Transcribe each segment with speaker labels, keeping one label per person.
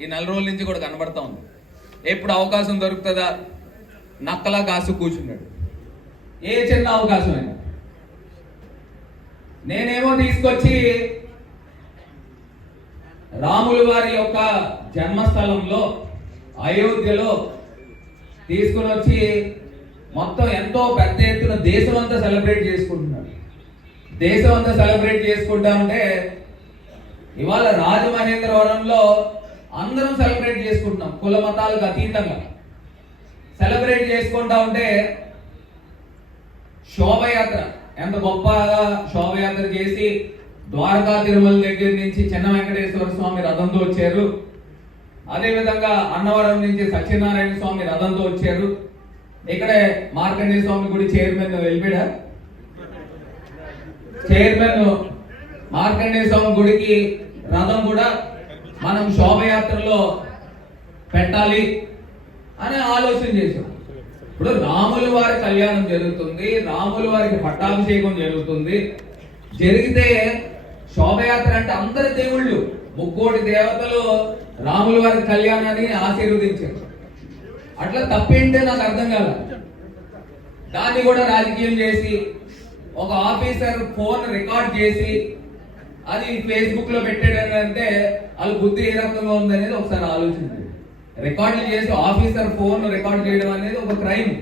Speaker 1: ఈ నెల రోజుల నుంచి కూడా కనబడతా ఉంది. ఎప్పుడు అవకాశం దొరుకుతుందా? నక్కలా కాసు కూర్చున్నాడు. ఏ చిన్న అవకాశం అయినా. నేనేమో తీసుకొచ్చి రాముల వారి యొక్క జన్మస్థలంలో అయోధ్యలో తీసుకుని వచ్చి మొత్తం ఎంతో పెద్ద ఎత్తున దేశం అంతా సెలబ్రేట్ చేసుకుంటున్నారు దేశం అంతా సెలబ్రేట్ చేసుకుంటా ఉంటే ఇవాళ రాజమహేంద్రవరంలో అందరం సెలబ్రేట్ చేసుకుంటున్నాం. కుల మతాలకు అతీతంగా. సెలబ్రేట్ చేసుకుంటా ఉంటే శోభయాత్ర. ఎంత గొప్పగా శోభయాత్ర చేసి ద్వారకా తిరుమల దగ్గర నుంచి చిన్న వెంకటేశ్వర స్వామి రథంతో వచ్చారు. అదేవిధంగా అన్నవరం నుంచి సత్యనారాయణ స్వామి రథంతో వచ్చారు. ఇక్కడే మార్కండేయ స్వామి గుడి చైర్మన్ వెళ్ళిపోయా చైర్మన్ మార్కండేయ స్వామి గుడికి రథం కూడా మనం శోభయాత్రలో పెట్టాలి అని ఆలోచన చేశాం. ఇప్పుడు రాముల వారి కళ్యాణం జరుగుతుంది రాముల వారికి పట్టాభిషేకం జరుగుతుంది. జరిగితే శోభయాత్ర అంటే అందరి దేవుళ్ళు ముక్కోటి దేవతలు రాముల వారి కళ్యాణాన్ని ఆశీర్వదించారు. అట్లా తప్పేంటే నాకు అర్థం కాల. దాన్ని కూడా రాజకీయం చేసి ఒక ఆఫీసర్ ఫోన్ రికార్డ్ చేసి అది ఫేస్బుక్లో పెట్టాడు అంటే వాళ్ళ బుద్ధి ఏ రకంగా ఉందనేది ఒకసారి ఆలోచించండి. రికార్డులు చేసి ఆఫీసర్ ఫోన్ రికార్డ్ చేయడం అనేది ఒక క్రైమ్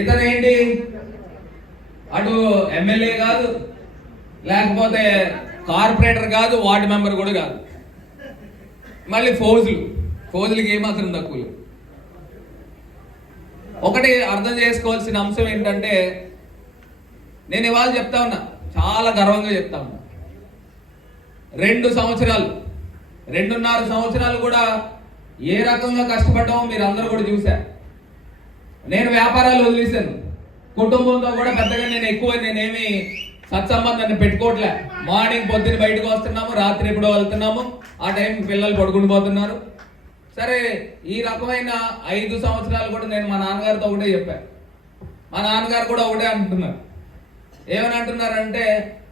Speaker 1: ఇతను ఏంటి అటు ఎమ్మెల్యే కాదు లేకపోతే కార్పొరేటర్ కాదు వార్డు మెంబర్ కూడా కాదు. మళ్ళీ ఫౌజులు. ఫౌజులకి ఏమాత్రం తక్కువ ఒకటి అర్థం చేసుకోవాల్సిన అంశం ఏంటంటే నేను ఇవాళ చెప్తా ఉన్నా చాలా గర్వంగా చెప్తా ఉన్నా. రెండు సంవత్సరాలు. రెండున్నర సంవత్సరాలు కూడా ఏ రకంగా కష్టపడ్డామో మీరు అందరూ కూడా చూశారు నేను వ్యాపారాలు వదిలేశాను. కుటుంబంతో కూడా పెద్దగా నేను ఎక్కువ నేనేమి సత్సంబంధాన్ని పెట్టుకోవట్లే. మార్నింగ్ పొద్దున్న బయటకు వస్తున్నాము రాత్రి ఎప్పుడో వెళ్తున్నాము. ఆ టైం పిల్లలు పడుకుని పోతున్నారు. సరే ఈ రకమైన ఐదు సంవత్సరాలు కూడా నేను మా నాన్నగారితో ఒకటే చెప్పాను మా నాన్నగారు కూడా ఒకటే అంటున్నారు. ఏమని అంటున్నారంటే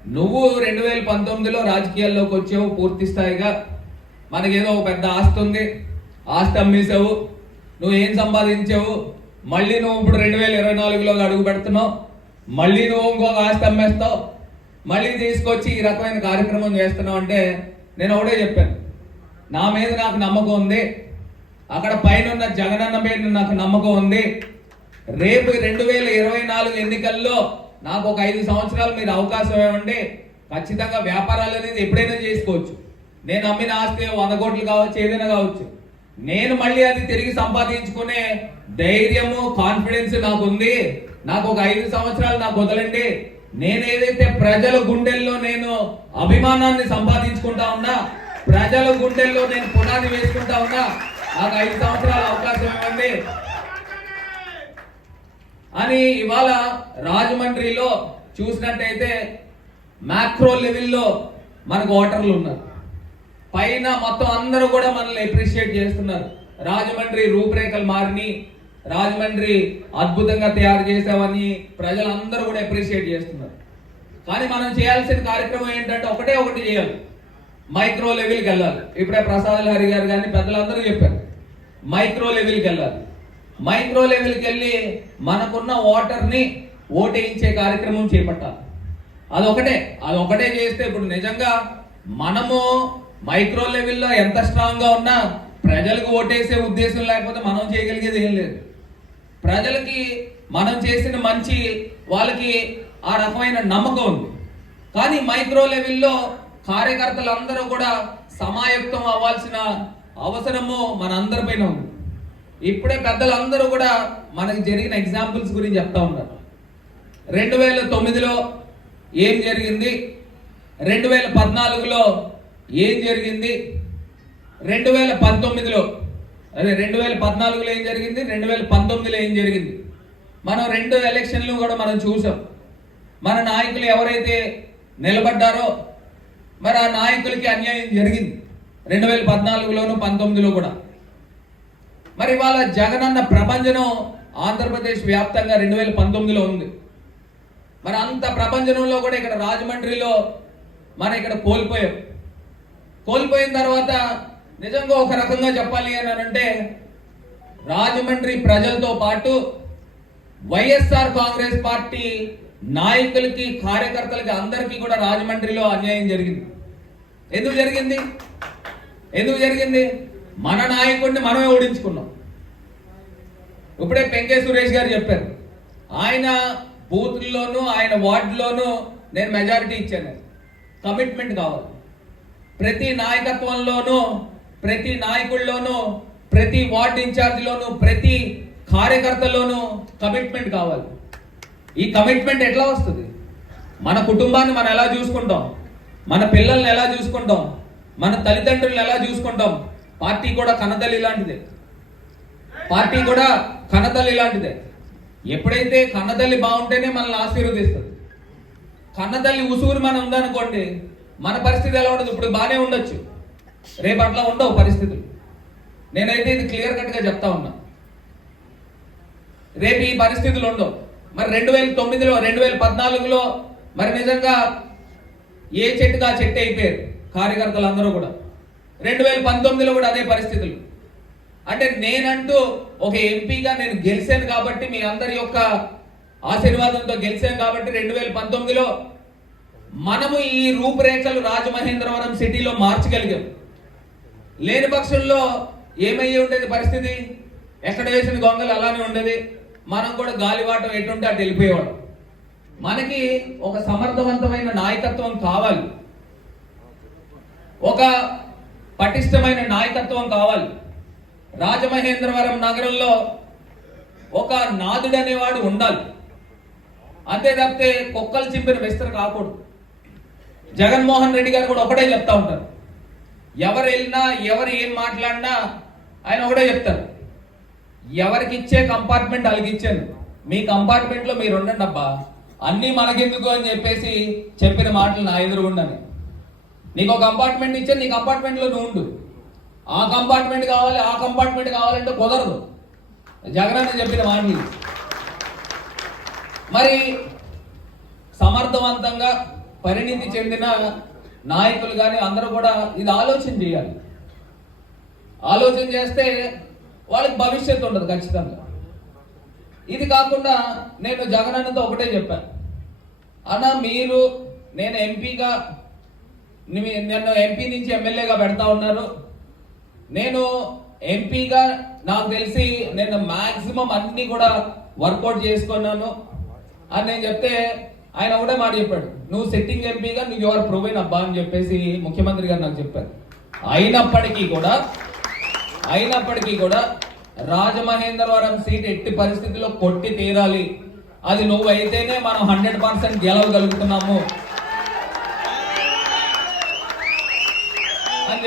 Speaker 1: నువ్వు రెండు వేల పంతొమ్మిదిలో రాజకీయాల్లోకి వచ్చావు పూర్తి స్థాయిగా. మనకేదో ఒక పెద్ద ఆస్తి ఉంది. ఆస్తి అమ్మేసావు నువ్వు ఏం సంపాదించావు? మళ్ళీ నువ్వు ఇప్పుడు రెండు వేల ఇరవై నాలుగులో అడుగు పెడుతున్నావు. మళ్ళీ నువ్వు ఇంకొక ఆస్తి అమ్మేస్తావు. మళ్ళీ తీసుకొచ్చి ఈ రకమైన కార్యక్రమం చేస్తున్నావు అంటే నేను ఒకటే చెప్పాను. నా మీద నాకు నమ్మకం ఉంది. అక్కడ పైన ఉన్న జగనన్న మీద నాకు నమ్మకం ఉంది. రేపు రెండు వేల ఇరవై నాలుగు ఎన్నికల్లో నాకు ఒక ఐదు సంవత్సరాలు మీరు అవకాశం ఇవ్వండి ఖచ్చితంగా వ్యాపారాలు అనేది ఎప్పుడైనా చేసుకోవచ్చు. నేను అమ్మిన ఆస్తి వంద కోట్లు కావచ్చు ఏదైనా కావచ్చు. నేను మళ్ళీ అది తిరిగి సంపాదించుకునే ధైర్యము కాన్ఫిడెన్స్ నాకు ఉంది నాకు ఒక ఐదు సంవత్సరాలు నాకు వదలండి. నేను ఏదైతే ప్రజల గుండెల్లో నేను అభిమానాన్ని సంపాదించుకుంటా ఉన్నా ప్రజల గుండెల్లో నేను పునాది వేసుకుంటా ఉన్నా నాకు ఐదు సంవత్సరాల అవకాశం ఇవ్వండి. అని ఇవాళ రాజమండ్రిలో చూసినట్టయితే మ్యాక్రో లెవెల్లో మనకు ఓటర్లు ఉన్నారు. పైన మొత్తం అందరూ కూడా మనల్ని అప్రిషియేట్ చేస్తున్నారు. రాజమండ్రి రూపురేఖలు మారిని రాజమండ్రి అద్భుతంగా తయారు చేసామని ప్రజలందరూ కూడా అప్రిషియేట్ చేస్తున్నారు. కానీ మనం చేయాల్సిన కార్యక్రమం ఏంటంటే ఒకటే ఒకటి చేయాలి. మైక్రో లెవెల్కి వెళ్ళాలి. ఇప్పుడే ప్రసాద్ హరి గారు కానీ పెద్దలందరూ చెప్పారు. మైక్రో లెవెల్కి వెళ్ళాలి. మైక్రో లెవెల్కి వెళ్ళి మనకున్న ఓటర్ని ఓటేయించే కార్యక్రమం చేపట్టాలి. అదొకటే అదొకటే చేస్తే ఇప్పుడు నిజంగా మనము మైక్రో లెవెల్లో ఎంత స్ట్రాంగ్గా ఉన్నా ప్రజలకు ఓటేసే ఉద్దేశం లేకపోతే మనం చేయగలిగేది ఏం లేదు. ప్రజలకి మనం చేసిన మంచి వాళ్ళకి ఆ రకమైన నమ్మకం ఉంది. కానీ మైక్రో లెవెల్లో కార్యకర్తలందరూ కూడా సమాయుక్తం అవ్వాల్సిన అవసరము మనందరిపైన ఉంది. ఇప్పుడే పెద్దలందరూ కూడా మనకి జరిగిన ఎగ్జాంపుల్స్ గురించి చెప్తా ఉన్నారు. రెండు వేల తొమ్మిదిలో ఏం జరిగింది? రెండు వేల పద్నాలుగులో ఏం జరిగింది? రెండు వేల పంతొమ్మిదిలో అదే రెండు వేల పద్నాలుగులో ఏం జరిగింది? రెండు వేల పంతొమ్మిదిలో ఏం జరిగింది? మనం రెండు ఎలక్షన్లు కూడా మనం చూసాం. మన నాయకులు ఎవరైతే నిలబడ్డారో మరి ఆ నాయకులకి అన్యాయం జరిగింది. రెండు వేల పద్నాలుగులోను పంతొమ్మిదిలో కూడా. మరి ఇవాళ జగనన్న ప్రభంజనం ఆంధ్రప్రదేశ్ వ్యాప్తంగా రెండు వేల పంతొమ్మిదిలో ఉంది. మరి అంత ప్రభంజనంలో కూడా ఇక్కడ రాజమండ్రిలో మన ఇక్కడ కోల్పోయాం కోల్పోయిన తర్వాత నిజంగా ఒక రకంగా చెప్పాలి అని అంటే రాజమండ్రి ప్రజలతో పాటు వైఎస్ఆర్ కాంగ్రెస్ పార్టీ నాయకులకి కార్యకర్తలకి అందరికీ కూడా రాజమండ్రిలో అన్యాయం జరిగింది. ఎందుకు జరిగింది? ఎందుకు జరిగింది? మన నాయకుడిని మనమే ఓడించుకున్నాం. ఇప్పుడే పెంకే సురేష్ గారు చెప్పారు ఆయన బూత్లోనూ ఆయన వార్డులోనూ నేను మెజారిటీ ఇచ్చాను. కమిట్మెంట్ కావాలి. ప్రతి నాయకత్వంలోనూ ప్రతి నాయకుల్లోనూ ప్రతి వార్డు ఇన్ఛార్జ్లోనూ ప్రతి కార్యకర్తలోనూ కమిట్మెంట్ కావాలి. ఈ కమిట్మెంట్ ఎట్లా వస్తుంది? మన కుటుంబాన్ని మనం ఎలా చూసుకుంటాం? మన పిల్లల్ని ఎలా చూసుకుంటాం? మన తల్లిదండ్రులను ఎలా చూసుకుంటాం? పార్టీ కూడా కన్నతల్లి లాంటిదే. పార్టీ కూడా కన్నతల్లి లాంటిదే. ఎప్పుడైతే కన్నతల్లి బాగుంటేనే మనల్ని ఆశీర్వదిస్తుంది. కన్నతల్లి ఉసూరు మనం ఉందనుకోండి మన పరిస్థితి ఎలా ఉండదు. ఇప్పుడు బాగానే ఉండొచ్చు. రేపు అట్లా ఉండవు పరిస్థితులు. నేనైతే ఇది క్లియర్ కట్గా చెప్తా ఉన్నా. రేపు ఈ పరిస్థితులు ఉండవు. మరి రెండు వేల తొమ్మిదిలో రెండు వేల పద్నాలుగులో మరి నిజంగా ఏ చెట్టుగా చెట్టు అయిపోయారు కార్యకర్తలు అందరూ కూడా. రెండు వేల పంతొమ్మిదిలో కూడా అదే పరిస్థితులు. అంటే నేనంటూ ఒక ఎంపీగా నేను గెలిచాను కాబట్టి మీ అందరి యొక్క ఆశీర్వాదంతో గెలిచాను కాబట్టి రెండు వేల పంతొమ్మిదిలో మనము ఈ రూపురేఖలు రాజమహేంద్రవరం సిటీలో మార్చగలిగాం. లేని పక్షంలో ఏమయ్యి ఉండేది పరిస్థితి? ఎక్కడ వేసిన గొంగలు అలానే ఉండేది. మనం కూడా గాలివాటం ఎటుంటే అటు వెళ్ళిపోయేవాడు మనకి ఒక సమర్థవంతమైన నాయకత్వం కావాలి. ఒక పటిష్టమైన నాయకత్వం కావాలి. రాజమహేంద్రవరం నగరంలో ఒక నాదుడు అనేవాడు ఉండాలి. అంతే తప్పితే కుక్కలు చింపిన విస్తర కాకూడదు. జగన్మోహన్ రెడ్డి గారు కూడా ఒకటే చెప్తా ఉంటారు. ఎవరు వెళ్ళినా ఎవరు ఏం మాట్లాడినా ఆయన ఒకటే చెప్తారు. ఎవరికి ఇచ్చే కంపార్ట్మెంట్ వాళ్ళకి మీ కంపార్ట్మెంట్లో మీరు ఉండండి అబ్బా. అన్నీ మనకెందుకు అని చెప్పేసి చెప్పిన మాటలు నా ఎదురుగుండని. నీకు ఒక కంపార్ట్మెంట్ ఇచ్చే నీ కంపార్ట్మెంట్లో నువ్వు ఉండు. ఆ కంపార్ట్మెంట్ కావాలి ఆ కంపార్ట్మెంట్ కావాలంటే కుదరదు. జగనన్న చెప్పిన మాటలు మరి సమర్థవంతంగా పరిణితి చెందిన నాయకులు కానీ అందరూ కూడా ఇది ఆలోచన చేయాలి. ఆలోచన చేస్తే వాళ్ళకి భవిష్యత్తు ఉండదు ఖచ్చితంగా. ఇది కాకుండా నేను జగనన్నతో ఒకటే చెప్పాను. అన్న మీరు నేను ఎంపీగా నన్ను ఎంపీ నుంచి ఎమ్మెల్యేగా పెడతా ఉన్నారు. నేను ఎంపీగా నాకు తెలిసి నేను మాక్సిమం అన్ని కూడా వర్కౌట్ చేసుకున్నాను. అని నేను చెప్తే ఆయన ఒకటే మాట చెప్పాడు. నువ్వు సెట్టింగ్ ఎంపీగా నువ్వు ఎవరు ప్రొవైన్ అబ్బా అని చెప్పేసి ముఖ్యమంత్రి గారు నాకు చెప్పారు. అయినప్పటికీ కూడా అయినప్పటికీ కూడా రాజమహేంద్రవరం సీట్ ఎట్టి పరిస్థితుల్లో కొట్టి తీరాలి. అది నువ్వు అయితేనే మనం హండ్రెడ్ పర్సెంట్ గెలవగలుగుతున్నాము.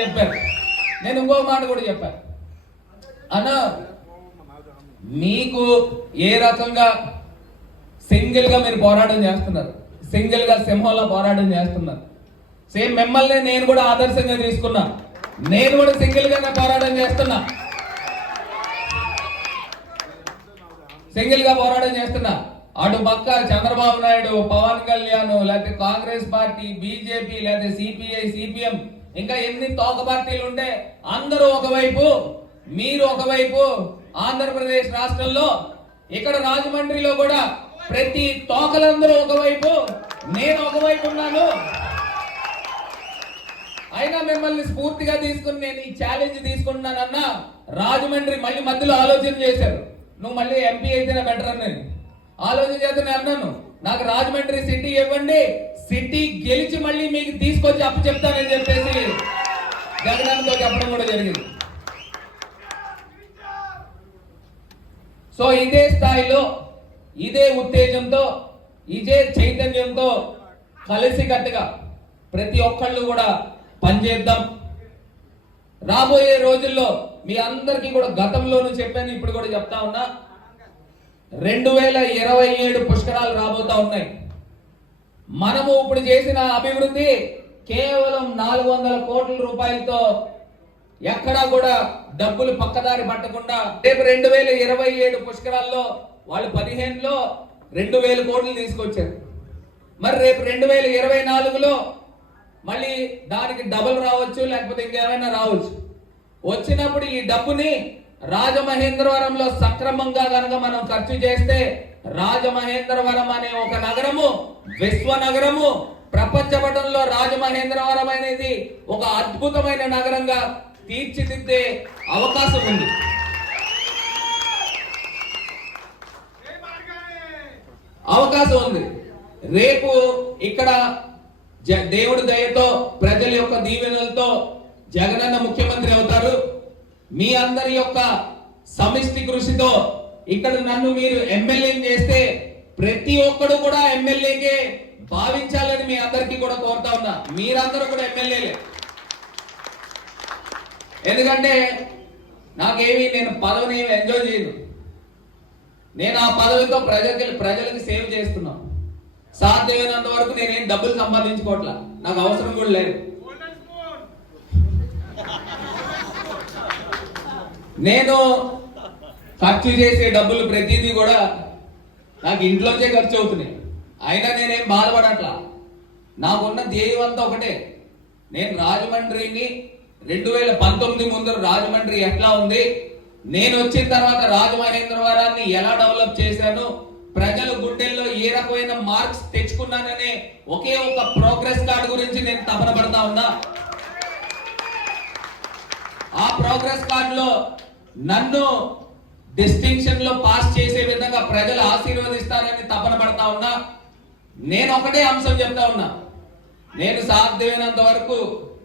Speaker 1: చెప్పారు. నేను ఇంకో మాట కూడా చెప్పాను. అన్న మీకు ఏ రకంగా సింగిల్గా మీరు పోరాటం చేస్తున్నారు? సింగిల్గా సింహంలో పోరాటం చేస్తున్నారు. సేమ్ మిమ్మల్ని నేను కూడా ఆదర్శంగా తీసుకున్నా. నేను కూడా సింగిల్ గానే పోరాటం చేస్తున్నా. సింగిల్గా పోరాటం చేస్తున్నా. అటు పక్క చంద్రబాబు నాయుడు పవన్ కళ్యాణ్ లేకపోతే కాంగ్రెస్ పార్టీ బీజేపీ లేకపోతే సిపిఐ సిపిఎం ఇంకా ఎన్ని తోక పార్టీలు ఉంటే అందరూ ఒకవైపు మీరు ఒకవైపు ఆంధ్రప్రదేశ్ రాష్ట్రంలో ఇక్కడ రాజమండ్రిలో కూడా ప్రతి తోకలందరూ ఒకవైపు నేను ఒకవైపు ఉన్నాను. అయినా మిమ్మల్ని స్ఫూర్తిగా తీసుకుని నేను ఈ ఛాలెంజ్ తీసుకుంటున్నానన్న రాజమండ్రి మళ్ళీ మధ్యలో ఆలోచన చేశారు. నువ్వు మళ్ళీ ఎంపీ అయితేనే బెటర్ అని. ఆలోచన చేతనే అన్నాను నాకు రాజమండ్రి సిటీ ఇవ్వండి. సిటీ గెలిచి మళ్ళీ మీకు తీసుకొచ్చి అప్పు చెప్తానని చెప్పేసి జగనన్నతో చెప్పడం కూడా జరిగింది. సో ఇదే స్థాయిలో ఇదే ఉత్తేజంతో ఇదే చైతన్యంతో కలిసికట్టుగా ప్రతి ఒక్కళ్ళు కూడా పనిచేద్దాం. రాబోయే రోజుల్లో మీ అందరికీ కూడా గతంలోనూ చెప్పాను ఇప్పుడు కూడా చెప్తా ఉన్నా. రెండు వేల ఇరవై ఏడు పుష్కరాలు రాబోతా ఉన్నాయి. మనము ఇప్పుడు చేసిన అభివృద్ధి కేవలం నాలుగు వందల కోట్ల రూపాయలతో ఎక్కడా కూడా డబ్బులు పక్కదారి పట్టకుండా రేపు రెండు వేల ఇరవై ఏడు పుష్కరాల్లో వాళ్ళు పదిహేనులో రెండు వేల కోట్లు తీసుకొచ్చారు. మరి రేపు రెండు వేల ఇరవై నాలుగులో మళ్ళీ దానికి డబుల్ రావచ్చు లేకపోతే ఇంకేమైనా రావచ్చు. వచ్చినప్పుడు ఈ డబ్బుని రాజమహేంద్రవరంలో సక్రమంగా గనక మనం ఖర్చు చేస్తే రాజమహేంద్రవరం అనే ఒక నగరము విశ్వ నగరము ప్రపంచ పటంలో రాజమహేంద్రవరం అనేది ఒక అద్భుతమైన నగరంగా తీర్చిదిద్దే అవకాశం ఉంది. అవకాశం ఉంది. రేపు ఇక్కడ జ- దేవుడి దయతో ప్రజల యొక్క దీవెనలతో జగనన్న ముఖ్యమంత్రి అవుతారు. మీ అందరి యొక్క సమిష్టి కృషితో ఇక్కడ నన్ను మీరు ఎమ్మెల్యే చేస్తే ప్రతి ఒక్కడు కూడా ఎమ్మెల్యేకే భావించాలని మీ అందరికీ కూడా కోరుతా ఉన్నా. మీరందరూ కూడా ఎమ్మెల్యేలే. ఎందుకంటే నాకేమి నేను పదవిని ఏమి ఎంజాయ్ చేయను. నేను ఆ పదవితో ప్రజలకి ప్రజలకు సేవ చేస్తున్నాను సాధ్యమైనంత వరకు నేనేం డబ్బులు సంపాదించుకోవట్లా. నాకు అవసరం కూడా లేదు. నేను ఖర్చు చేసే డబ్బులు ప్రతిదీ కూడా నాకు ఇంట్లోంచే ఖర్చు అవుతున్నాయి. అయినా నేనేం బాధపడట్లా? నాకున్న ధ్యేయం అంతా ఒకటే. నేను రాజమండ్రిని రెండు వేల పంతొమ్మిది ముందు రాజమండ్రి ఎట్లా ఉంది? నేను వచ్చిన తర్వాత రాజమహేంద్రవరాన్ని ఎలా డెవలప్ చేశాను? ప్రజల గుండెల్లో ఏ రకమైన మార్క్స్ తెచ్చుకున్నాననే ఒకే ఒక ప్రోగ్రెస్ కార్డు గురించి నేను తపన పడతా ఉన్నా. ఆ ప్రోగ్రెస్ కార్డులో నన్ను డిస్టింక్షన్లో పాస్ చేసే విధంగా ప్రజలు ఆశీర్వదిస్తారని తపన పడతా ఉన్నా నేను ఒకటే అంశం చెప్తా ఉన్నా. నేను సాధ్యమైనంత వరకు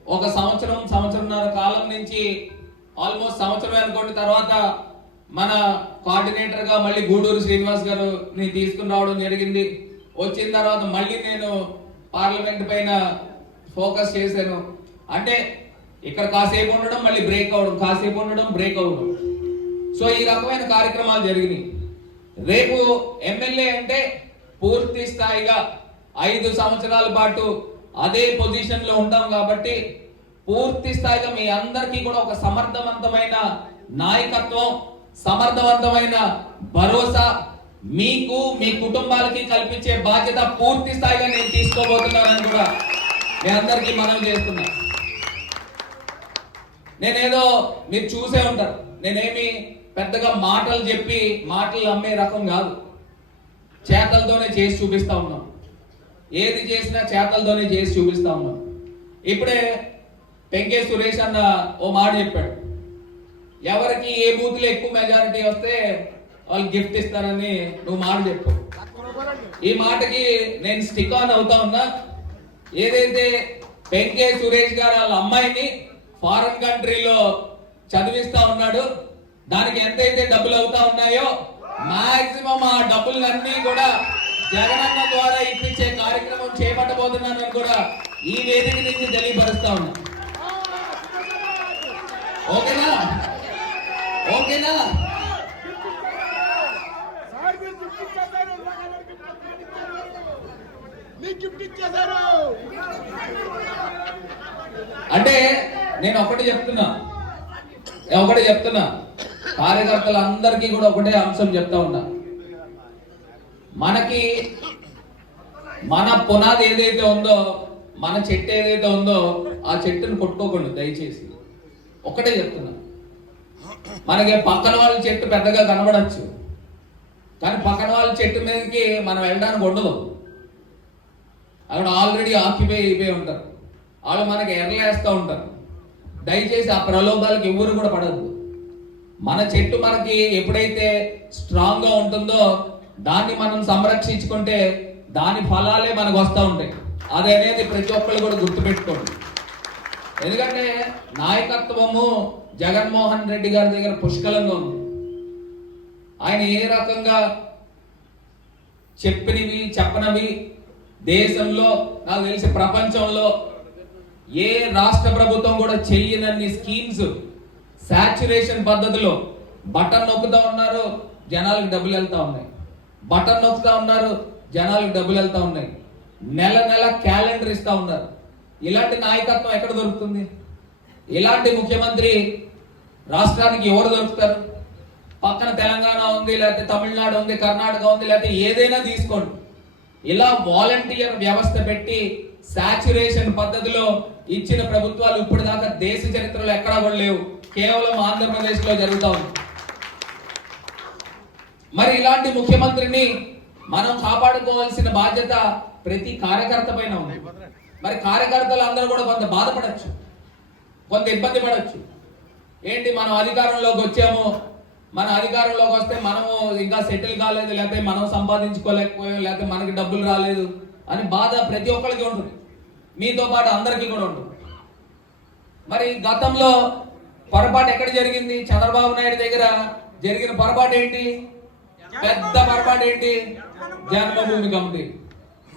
Speaker 1: ఒక సంవత్సరం సంవత్సరంన్నర కాలం నుంచి ఆల్మోస్ట్ సంవత్సరం అనుకోండి తర్వాత మన కోఆర్డినేటర్గా మళ్ళీ గూడూరు శ్రీనివాస్ గారు నేను తీసుకుని రావడం జరిగింది. వచ్చిన తర్వాత మళ్ళీ నేను పార్లమెంట్ పైన ఫోకస్ చేశాను. అంటే ఇక్కడ కాసేపు ఉండడం మళ్ళీ బ్రేక్ అవ్వడం కాసేపు ఉండడం బ్రేక్ అవ్వడం. సో ఈ రకమైన కార్యక్రమాలు జరిగినాయి. రేపు ఎమ్మెల్యే అంటే పూర్తి స్థాయిగా ఐదు సంవత్సరాల పాటు అదే పొజిషన్లో ఉంటాం కాబట్టి పూర్తి స్థాయిగా మీ అందరికీ కూడా ఒక సమర్థవంతమైన నాయకత్వం సమర్థవంతమైన భరోసా మీకు మీ కుటుంబాలకి కల్పించే బాధ్యత పూర్తి స్థాయిగా నేను తీసుకోబోతున్నానని కూడా మీ అందరికీ మనం చేస్తున్నా. నేనేదో మీరు చూసే ఉంటారు. నేనేమి పెద్దగా మాటలు చెప్పి మాటలు అమ్మే రకం కాదు. చేతలతోనే చేసి చూపిస్తా ఉన్నాం. ఏది చేసినా చేతలతోనే చేసి చూపిస్తా ఉన్నాం. ఇప్పుడే పెంకే సురేష్ అన్న ఓ మాట చెప్పాడు. ఎవరికి ఏ బూత్లో ఎక్కువ మెజారిటీ వస్తే వాళ్ళు గిఫ్ట్ ఇస్తారని నువ్వు మాట చెప్పు. ఈ మాటకి నేను స్టిక్ ఆన్ అవుతా ఉన్నా. ఏదైతే పెంకే సురేష్ గారు వాళ్ళ అమ్మాయిని ఫారెన్ కంట్రీలో చదివిస్తా ఉన్నాడు దానికి ఎంతైతే డబ్బులు అవుతా ఉన్నాయో మాక్సిమం ఆ డబ్బులన్నీ కూడా జగనన్న ద్వారా ఇప్పించే కార్యక్రమం చేపట్టబోతున్నానని కూడా ఈ వేదిక నుంచి తెలియపరుస్తా ఉన్నా. ఓకేనా? ఓకేనా? అంటే నేను ఒకటి చెప్తున్నా. ఒకటి చెప్తున్నా. కార్యకర్తలందరికీ కూడా ఒకటే అంశం చెప్తా ఉన్నా. మనకి మన పునాది ఏదైతే ఉందో మన చెట్టు ఏదైతే ఉందో ఆ చెట్టును కొట్టుకోకండి దయచేసి. ఒకటే చెప్తున్నా. మనకి పక్కన వాళ్ళ చెట్టు పెద్దగా కనబడచ్చు. కానీ పక్కన వాళ్ళ చెట్టు మీదకి మనం వెళ్ళడానికి ఉండదు. అక్కడ ఆల్రెడీ ఆక్యుపై అయిపోయి ఉంటారు. వాళ్ళు మనకి ఎర్రలేస్తూ ఉంటారు. దయచేసి ఆ ప్రలోభాలకు ఎవరు కూడా పడద్దు. మన చెట్టు మనకి ఎప్పుడైతే స్ట్రాంగ్గా ఉంటుందో దాన్ని మనం సంరక్షించుకుంటే దాని ఫలాలే మనకు వస్తూ ఉంటాయి. అది అనేది ప్రతి ఒక్కరు కూడా గుర్తుపెట్టుకోండి. ఎందుకంటే నాయకత్వము జగన్మోహన్ రెడ్డి గారి దగ్గర పుష్కలంగా ఉంది. ఆయన ఏ రకంగా చెప్పినవి చెప్పనవి దేశంలో నాకు తెలిసి ప్రపంచంలో ఏ రాష్ట్ర ప్రభుత్వం కూడా చెయ్యనన్ని స్కీమ్స్ సాచురేషన్ పద్ధతిలో బటన్ నొక్కుతా ఉన్నారు జనాలకు డబ్బులు వెళ్తా ఉన్నాయి. బటన్ నొక్కుతా ఉన్నారు జనాలకు డబ్బులు వెళ్తా ఉన్నాయి. నెల నెల క్యాలెండర్ ఇస్తా ఉన్నారు. ఇలాంటి నాయకత్వం ఎక్కడ దొరుకుతుంది? ఇలాంటి ముఖ్యమంత్రి రాష్ట్రానికి ఎవరు దొరుకుతారు? పక్కన తెలంగాణ ఉంది లేకపోతే తమిళనాడు ఉంది కర్ణాటక ఉంది లేకపోతే ఏదైనా తీసుకోండి. ఇలా వాలంటీర్ వ్యవస్థ పెట్టి సాచురేషన్ పద్ధతిలో ఇచ్చిన ప్రభుత్వాలు ఇప్పుడు దాకా దేశ చరిత్రలో ఎక్కడా కూడా లేవు. కేవలం ఆంధ్రప్రదేశ్లో జరుగుతా ఉంది. మరి ఇలాంటి ముఖ్యమంత్రిని మనం కాపాడుకోవాల్సిన బాధ్యత ప్రతి కార్యకర్త పైన ఉంది. మరి కార్యకర్తలు అందరూ కూడా కొంత బాధపడచ్చు కొంత ఇబ్బంది పడచ్చు. ఏంటి మనం అధికారంలోకి వచ్చాము? మన అధికారంలోకి వస్తే మనము ఇంకా సెటిల్ కాలేదు లేకపోతే మనం సంపాదించుకోలేకపోయాం లేకపోతే మనకి డబ్బులు రాలేదు అని బాధ ప్రతి ఒక్కరికి ఉంటుంది. మీతో పాటు అందరికీ కూడా ఉంటుంది. మరి గతంలో పొరపాటు ఎక్కడ జరిగింది? చంద్రబాబు నాయుడు దగ్గర జరిగిన పొరపాటు ఏంటి? పెద్ద పొరపాటు ఏంటి? జన్మభూమి కమిటీ.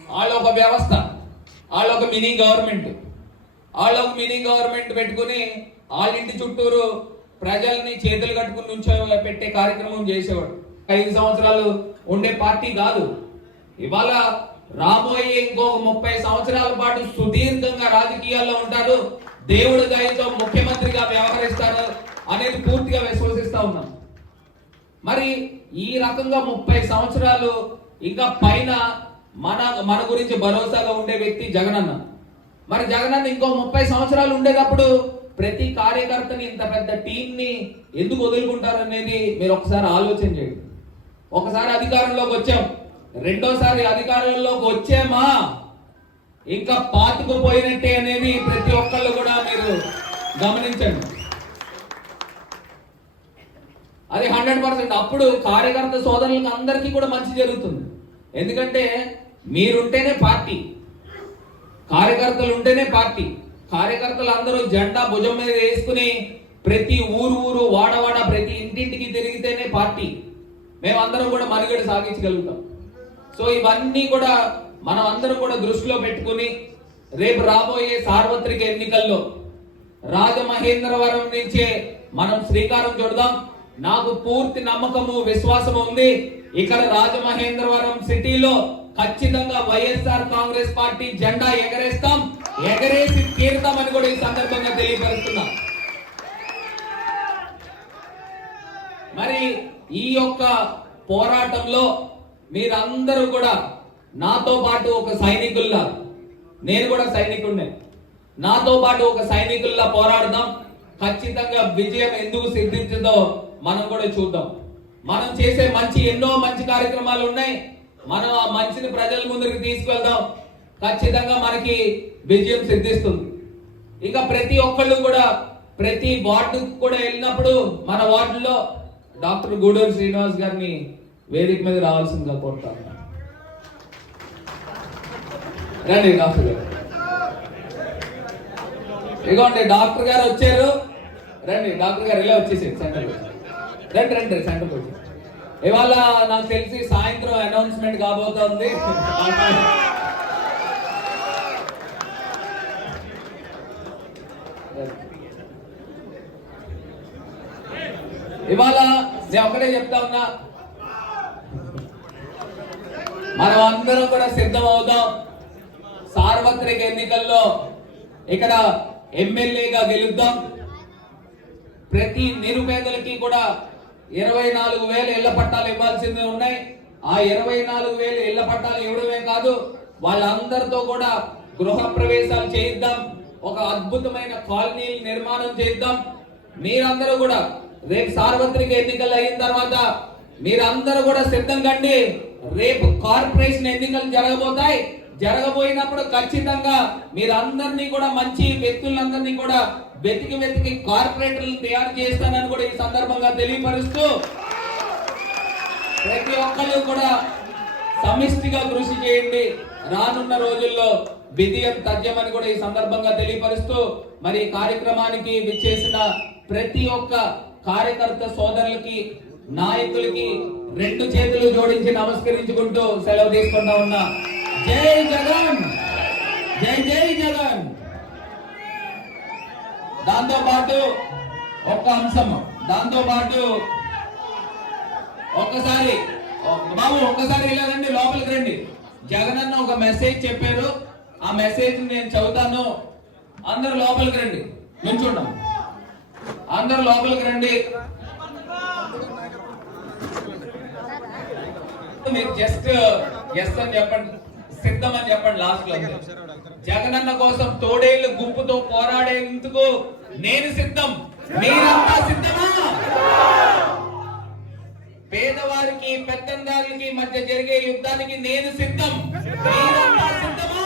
Speaker 1: వాళ్ళు ఒక వ్యవస్థ. వాళ్ళు ఒక మినీ గవర్నమెంట్. వాళ్ళు ఒక మినీ గవర్నమెంట్ పెట్టుకుని వాళ్ళ ఇంటి చుట్టూరు ప్రజల్ని చేతులు కట్టుకుని నుంచో పెట్టే కార్యక్రమం చేసేవాడు. ఐదు సంవత్సరాలు ఉండే పార్టీ కాదు. ఇవాళ రాబోయే ఇంకొక ముప్పై సంవత్సరాల పాటు సుదీర్ఘంగా రాజకీయాల్లో ఉంటారు. దేవుడి దయతో ముఖ్యమంత్రిగా వ్యవహరిస్తారు అనేది పూర్తిగా విశ్వసిస్తా ఉన్నాం. మరి ఈ రకంగా ముప్పై సంవత్సరాలు ఇంకా పైన మన మన గురించి భరోసాగా ఉండే వ్యక్తి జగనన్న. మరి జగనన్న ఇంకో ముప్పై సంవత్సరాలు ఉండేటప్పుడు ప్రతి కార్యకర్తని ఇంత పెద్ద టీంని ఎందుకు వదులుకుంటారు అనేది మీరు ఒకసారి ఆలోచన చేయండి. ఒకసారి అధికారంలోకి వచ్చాం. రెండోసారి అధికారంలోకి వచ్చామా? ఇంకా పాతుకుపోయినట్టే అనేది ప్రతి ఒక్కళ్ళు కూడా మీరు గమనించండి. అది హండ్రెడ్ పర్సెంట్. అప్పుడు కార్యకర్త సోదరులకు అందరికీ కూడా మంచి జరుగుతుంది. ఎందుకంటే మీరుంటేనే పార్టీ. కార్యకర్తలు ఉంటేనే పార్టీ. కార్యకర్తలు అందరూ జెండా భుజం మీద వేసుకుని ప్రతి ఊరు ఊరు వాడవాడ ప్రతి ఇంటింటికి తిరిగితేనే పార్టీ. మేమందరం కూడా మనుగడ సాగించగలుగుతాం. సో ఇవన్నీ కూడా మనం అందరం కూడా దృష్టిలో పెట్టుకుని రేపు రాబోయే సార్వత్రిక ఎన్నికల్లో రాజమహేంద్రవరం నుంచే మనం శ్రీకారం చుడదాం. నాకు పూర్తి నమ్మకము విశ్వాసం ఉంది. ఇక్కడ రాజమహేంద్రవరం సిటీలో ఖచ్చితంగా వైఎస్ఆర్ కాంగ్రెస్ పార్టీ జెండా ఎగరేస్తాం. ఎగరేసి తీరుతామని కూడా ఈ సందర్భంగా తెలియపరుస్తున్నాం. మరి ఈ యొక్క పోరాటంలో మీరందరూ కూడా నాతో పాటు ఒక సైనికుల్లా నేను కూడా సైనికుడినే నాతో పాటు ఒక సైనికుల్లా పోరాడదాం. ఖచ్చితంగా విజయం ఎందుకు సిద్ధించిందో మనం కూడా చూద్దాం. మనం చేసే మంచి ఎన్నో మంచి కార్యక్రమాలు ఉన్నాయి. మనం ఆ మంచిని ప్రజల ముందుకు తీసుకెళ్దాం. ఖచ్చితంగా మనకి విజయం సిద్ధిస్తుంది. ఇంకా ప్రతి ఒక్కళ్ళు కూడా ప్రతి వార్డు కూడా వెళ్ళినప్పుడు మన వార్డులో డాక్టర్ గూడూరు శ్రీనివాస్ గారిని వేదిక మీద రావాల్సిందిగా కోరుతాను. రండి డాక్టర్ గారు ఇదిగోండి డాక్టర్ గారు వచ్చారు. రండి డాక్టర్ గారు ఇలా వచ్చేసి సెంటర్ రండి రండి సెంటర్ వచ్చి ఇవాళ నాకు తెలిసి సాయంత్రం అనౌన్స్మెంట్ కాబోతోంది. ఇవాళ నేను ఒకటే చెప్తా ఉన్నా. మనం అందరం కూడా సిద్ధం అవుదాం. సార్వత్రిక ఎన్నికల్లో ఇక్కడ ఎమ్మెల్యేగా గెలుద్దాం. ప్రతి నిరుపేదలకి కూడా ఇరవై నాలుగు వేల ఇళ్ళ పట్టాలు ఇవ్వాల్సిందే ఉన్నాయి. ఆ ఇరవై నాలుగు వేల ఇళ్ళ పట్టాలు ఇవ్వడమే కాదు వాళ్ళందరితో కూడా గృహ ప్రవేశాలు చేయిద్దాం. ఒక అద్భుతమైన కాలనీలు నిర్మాణం చేద్దాం మీరందరూ కూడా రేపు సార్వత్రిక ఎన్నికలు అయిన తర్వాత మీరందరూ కూడా సిద్ధం కండి. రేపు కార్పొరేషన్ ఎన్నికలు జరగబోతాయి. జరగబోయినప్పుడు ఖచ్చితంగా మీరందరినీ కూడా మంచి వ్యక్తులందరినీ కూడా వెతికి వెతికి కార్పొరేటర్లు తయారు చేస్తానని కూడా ఈ సందర్భంగా తెలియపరుస్తూ ప్రతి ఒక్కళ్ళు కూడా సమిష్టిగా కృషి చేయండి. రానున్న రోజుల్లో విజయం తథ్యమని కూడా ఈ సందర్భంగా తెలియపరుస్తూ మరి ఈ కార్యక్రమానికి విచ్చేసిన ప్రతి ఒక్క కార్యకర్త సోదరులకి నాయకులకి రెండు చేతులు జోడించి నమస్కరించుకుంటూ సెలవు తీసుకుంటా ఉన్నా. జై జగన్! జై జై జగన్! దాంతో పాటు ఒక్క అంశం దాంతో పాటు ఒక్కసారి బాబు ఒక్కసారి వెళ్ళారండి లోపలికి రండి. జగన్ అన్న ఒక మెసేజ్ చెప్పారు. ఆ మెసేజ్ నేను చదువుతాను. అందరు లోపలికి రండి. నుంచుండం అందరు లోపలికి రండి. మీరు జస్ట్ ఎస్ అని చెప్పండి. సిద్ధం అని చెప్పండి లాస్ట్లో జగనన్న కోసం తోడేళ్ళు గుంపుతో పోరాడేందుకు నేను సిద్ధం. మీరంతా సిద్ధమా? పేదవారికి పెత్తందారులకి మధ్య జరిగే యుద్ధానికి నేను సిద్ధం. మీరంతా సిద్ధమా?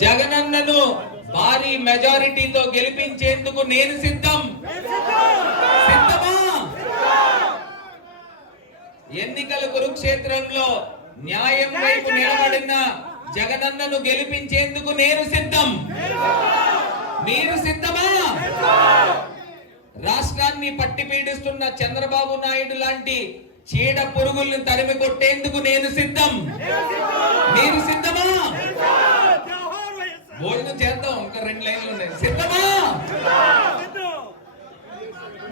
Speaker 1: జగనన్నను భారీ మెజారిటీతో గెలిపించేందుకు నేను సిద్ధం. సిద్ధమా? ఎన్నికల కురుక్షేత్రంలో న్యాయం వైపు నిలబడిన జగనన్నను గెలిపించేందుకు నేను సిద్ధం. మీరు సిద్ధమా? రాష్ట్రాన్ని పట్టి పీడిస్తున్న చంద్రబాబు నాయుడు లాంటి చీడ పురుగుల్ని తరిమి కొట్టేందుకు నేను సిద్ధం. మీరు సిద్ధమా? భోజనం చేద్దాం ఇంకా రెండు లైన్లు ఉన్నాయి సిద్ధమా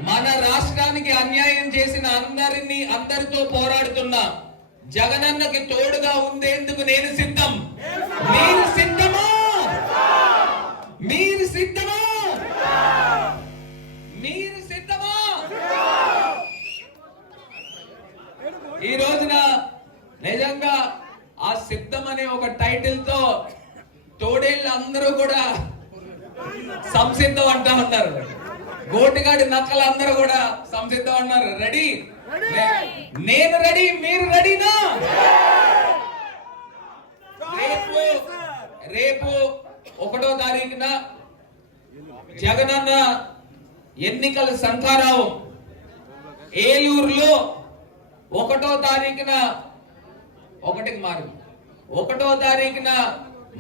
Speaker 1: మన రాష్ట్రానికి అన్యాయం చేసిన అందరినీ అందరితో పోరాడుతున్న. జగనన్నకి తోడుగా ఉండేందుకు నేను సిద్ధం. మీరు సిద్ధమా? మీరు సిద్ధమా? మీరు సిద్ధమా? ఈ రోజున నిజంగా ఆ సిద్ధం అనే ఒక టైటిల్తో తోడేళ్ళు అందరూ కూడా సంసిద్ధం అంటా ఉన్నారు. గోటిగాడి నక్కలు అందరూ కూడా సంసిద్ధం అన్నారు. రెడీ నేను రెడీ మీరు రెడీనా రేపు రేపు ఒకటో తారీఖున జగనన్న ఎన్నికల శంఖారావం ఏలూరులో ఒకటో తారీఖున ఒకటికి మారు ఒకటో తారీఖున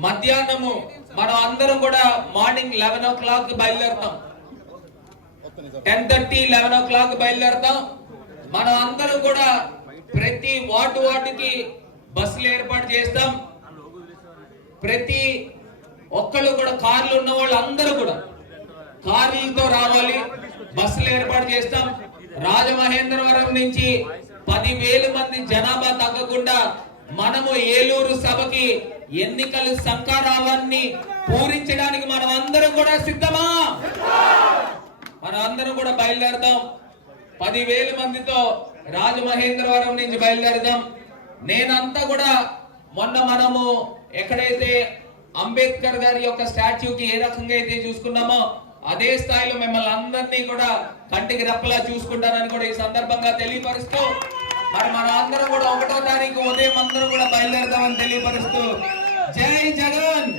Speaker 1: మధ్యాహ్నము మనం అందరం కూడా మార్నింగ్ లెవెన్ ఓ క్లాక్ బయలుదేరుతాం. Ten thirty eleven o'clock బయలుదేరుతాం. మనం అందరం కూడా ప్రతి వార్డు వార్డుకి బస్సులు ఏర్పాటు చేస్తాం. ప్రతి ఒక్కళ్ళు కూడా కార్లు ఉన్న వాళ్ళు అందరూ కూడా కార్లతో రావాలి. బస్సులు ఏర్పాటు చేస్తాం. రాజమహేంద్రవరం నుంచి పదివేల మంది జనాభా తగ్గకుండా మనము ఏలూరు సభకి ఎన్నికల సంకారావాన్ని పూరించడానికి మనం అందరం కూడా సిద్ధమా? మనం అందరం కూడా బయలుదేరదాం. పదివేల మందితో రాజమహేంద్రవరం నుంచి బయలుదేరదాం. నేనంతా కూడా మొన్న మనము ఎక్కడైతే అంబేద్కర్ గారి యొక్క స్టాచ్యూకి ఏ రకంగా అయితే చూసుకున్నామో అదే స్థాయిలో మిమ్మల్ని అందరినీ కూడా కంటికి రెప్పలా చూసుకుంటానని కూడా ఈ సందర్భంగా తెలియపరుస్తూ మరి మన అందరం కూడా ఒకటో తారీఖు ఉదయం అందరం కూడా బయలుదేరదామని తెలియపరుస్తూ జై జగన్!